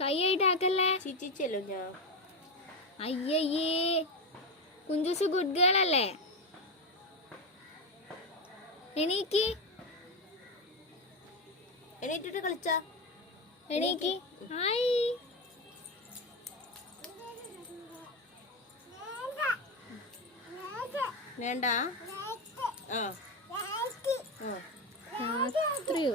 ഓ ഓ കൈയായിട്ട് ആക്കല്ലേ കൈയായിട്ട് ആക്കല്ലേ ചിച്ചിച്ചല്ലോ ഞാൻ. അയ്യയ്യേ Kunju's good girl അല്ലേ? എണീക്ക്. എണീറ്റിട്ട് കളിച്ചാ? എണീക്ക്. ഹായ്. വേണ്ട. ആ. രാത്രിയോ?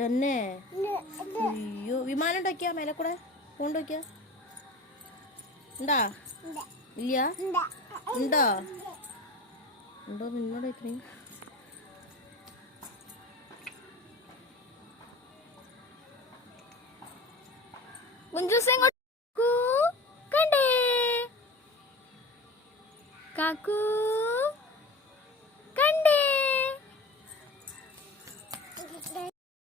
തന്നെ. അയ്യോ. വിമാനം ഉണ്ടാക്കിയാ മേലെ കൂടെ. കൊണ്ടുവയ്ക്കാ ഉണ്ടാ? ഇല്ല? ഉണ്ടോ? ഉണ്ടോ? നിന്നോട് ഇത്രയും കണ്ടേ? കാക്കൂ.